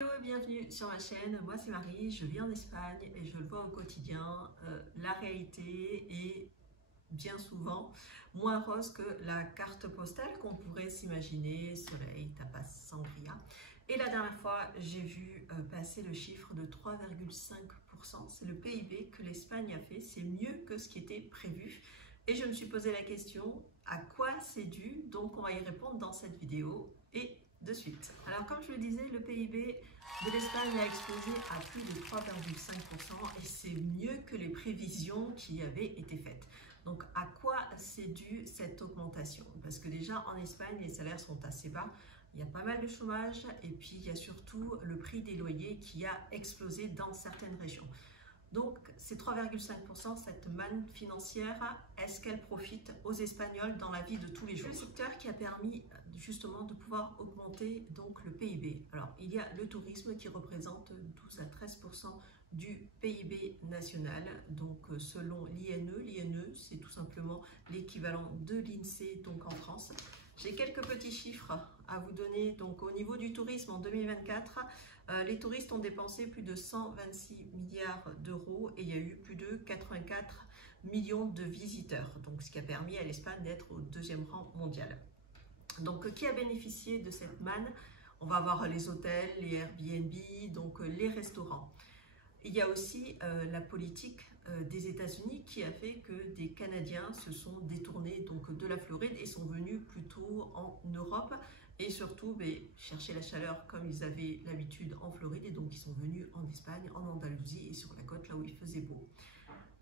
Hello et bienvenue sur ma chaîne, moi c'est Marie, je vis en Espagne et je le vois au quotidien, la réalité est bien souvent moins rose que la carte postale qu'on pourrait s'imaginer, soleil, tapas, sangria. Et la dernière fois, j'ai vu passer le chiffre de 3,5%, c'est le PIB que l'Espagne a fait, c'est mieux que ce qui était prévu. Et je me suis posé la question, à quoi c'est dû? Donc on va y répondre dans cette vidéo et de suite. Alors comme je le disais, le PIB de l'Espagne a explosé à plus de 3,5% et c'est mieux que les prévisions qui avaient été faites. Donc à quoi c'est dû cette augmentation? Parce que déjà en Espagne, les salaires sont assez bas, il y a pas mal de chômage et puis il y a surtout le prix des loyers qui a explosé dans certaines régions. Donc, ces 3,5%, cette manne financière, est-ce qu'elle profite aux Espagnols dans la vie de tous les jours? Le secteur qui a permis justement de pouvoir augmenter donc le PIB. Alors, il y a le tourisme qui représente 12 à 13% du PIB national. Donc, selon l'INE, c'est tout simplement l'équivalent de l'INSEE donc en France. J'ai quelques petits chiffres à vous donner. Donc, au niveau du tourisme en 2024, les touristes ont dépensé plus de 126 milliards d'euros et il y a eu plus de 84 millions de visiteurs, donc ce qui a permis à l'Espagne d'être au deuxième rang mondial. Donc, qui a bénéficié de cette manne? On va avoir les hôtels, les Airbnb, donc les restaurants. Il y a aussi la politique des États-Unis qui a fait que des Canadiens se sont détournés donc, de la Floride et sont venus plutôt en Europe et surtout chercher la chaleur comme ils avaient l'habitude en Floride et donc ils sont venus en Espagne, en Andalousie et sur la côte là où il faisait beau.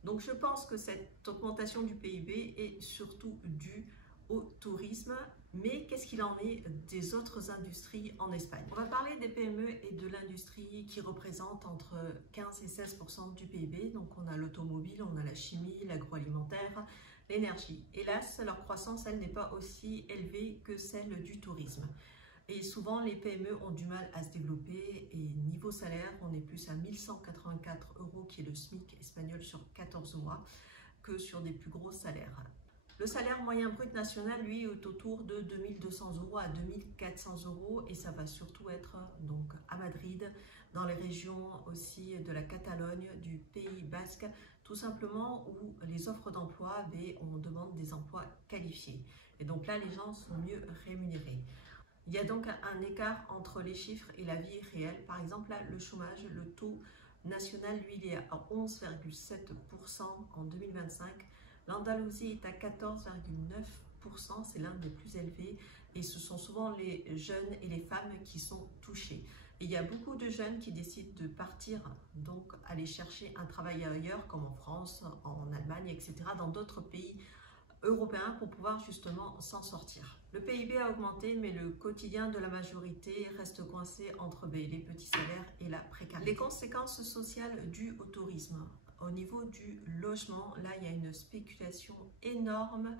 Donc je pense que cette augmentation du PIB est surtout due au tourisme, mais qu'est-ce qu'il en est des autres industries en Espagne? On va parler des PME et de l'industrie qui représentent entre 15 et 16% du PIB. Donc on a l'automobile, on a la chimie, l'agroalimentaire, l'énergie. Hélas, leur croissance, elle n'est pas aussi élevée que celle du tourisme. Et souvent, les PME ont du mal à se développer et niveau salaire, on est plus à 1184 euros qui est le SMIC espagnol sur 14 mois que sur des plus gros salaires. Le salaire moyen brut national, lui, est autour de 2200 euros à 2400 euros et ça va surtout être donc à Madrid, dans les régions aussi de la Catalogne, du Pays Basque, tout simplement où les offres d'emploi, on demande des emplois qualifiés. Et donc là, les gens sont mieux rémunérés. Il y a donc un écart entre les chiffres et la vie réelle. Par exemple, là, le chômage, le taux national, lui, il est à 11,7% en 2025. L'Andalousie est à 14,9%, c'est l'un des plus élevés et ce sont souvent les jeunes et les femmes qui sont touchés. Et il y a beaucoup de jeunes qui décident de partir, donc aller chercher un travail ailleurs, comme en France, en Allemagne, etc., dans d'autres pays européens pour pouvoir justement s'en sortir. Le PIB a augmenté, mais le quotidien de la majorité reste coincé entre les petits salaires et la précarité. Les conséquences sociales dues au tourisme. Au niveau du logement, là, il y a une spéculation énorme,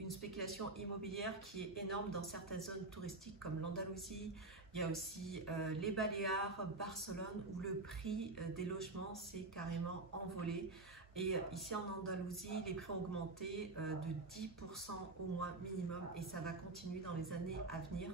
une spéculation immobilière qui est énorme dans certaines zones touristiques comme l'Andalousie. Il y a aussi les Baléares, Barcelone, où le prix des logements s'est carrément envolé. Et ici en Andalousie, les prix ont augmenté de 10% au moins minimum et ça va continuer dans les années à venir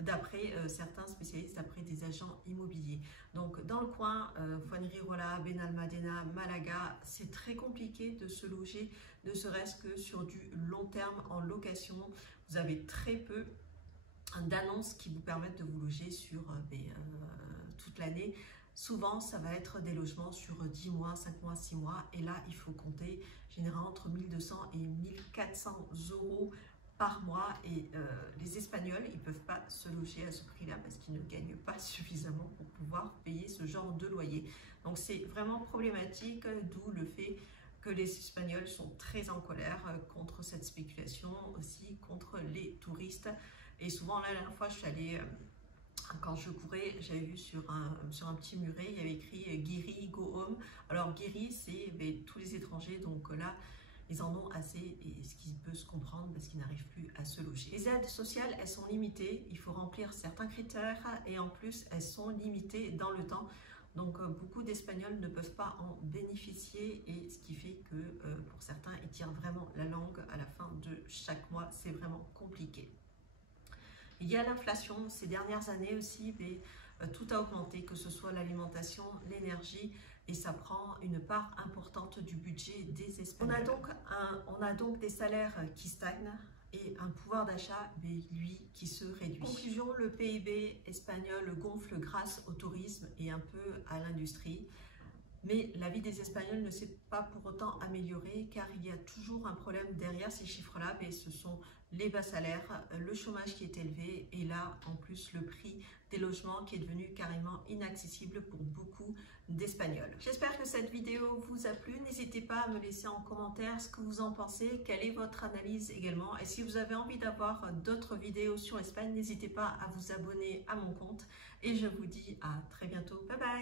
d'après certains spécialistes, d'après des agents immobiliers. Donc dans le coin, Fuengirola, Benalmádena, Malaga, c'est très compliqué de se loger, ne serait-ce que sur du long terme en location. Vous avez très peu d'annonces qui vous permettent de vous loger sur toute l'année. Souvent, ça va être des logements sur 10 mois, 5 mois, 6 mois. Et là, il faut compter généralement entre 1200 et 1400 euros par mois. Et les Espagnols, ils ne peuvent pas se loger à ce prix-là parce qu'ils ne gagnent pas suffisamment pour pouvoir payer ce genre de loyer. Donc, c'est vraiment problématique, d'où le fait que les Espagnols sont très en colère contre cette spéculation, aussi contre les touristes. Et souvent, là, la dernière fois, je suis allée... Quand je courais, j'avais vu sur un petit muret, il y avait écrit « Guiri, go home ». Alors Guiri, c'est tous les étrangers, donc là, ils en ont assez, et ce qui peut se comprendre parce qu'ils n'arrivent plus à se loger. Les aides sociales, elles sont limitées, il faut remplir certains critères, et en plus, elles sont limitées dans le temps. Donc beaucoup d'Espagnols ne peuvent pas en bénéficier, et ce qui fait que pour certains, ils tirent vraiment la langue à la fin de chaque mois, c'est vraiment compliqué. Il y a l'inflation ces dernières années aussi, tout a augmenté, que ce soit l'alimentation, l'énergie, et ça prend une part importante du budget des Espagnols. On a donc des salaires qui stagnent et un pouvoir d'achat, lui, qui se réduit. En conclusion, le PIB espagnol gonfle grâce au tourisme et un peu à l'industrie. Mais la vie des Espagnols ne s'est pas pour autant améliorée car il y a toujours un problème derrière ces chiffres-là, mais ce sont les bas salaires, le chômage qui est élevé et là en plus le prix des logements qui est devenu carrément inaccessible pour beaucoup d'Espagnols. J'espère que cette vidéo vous a plu. N'hésitez pas à me laisser en commentaire ce que vous en pensez, quelle est votre analyse également. Et si vous avez envie d'avoir d'autres vidéos sur l'Espagne, n'hésitez pas à vous abonner à mon compte. Et je vous dis à très bientôt. Bye bye!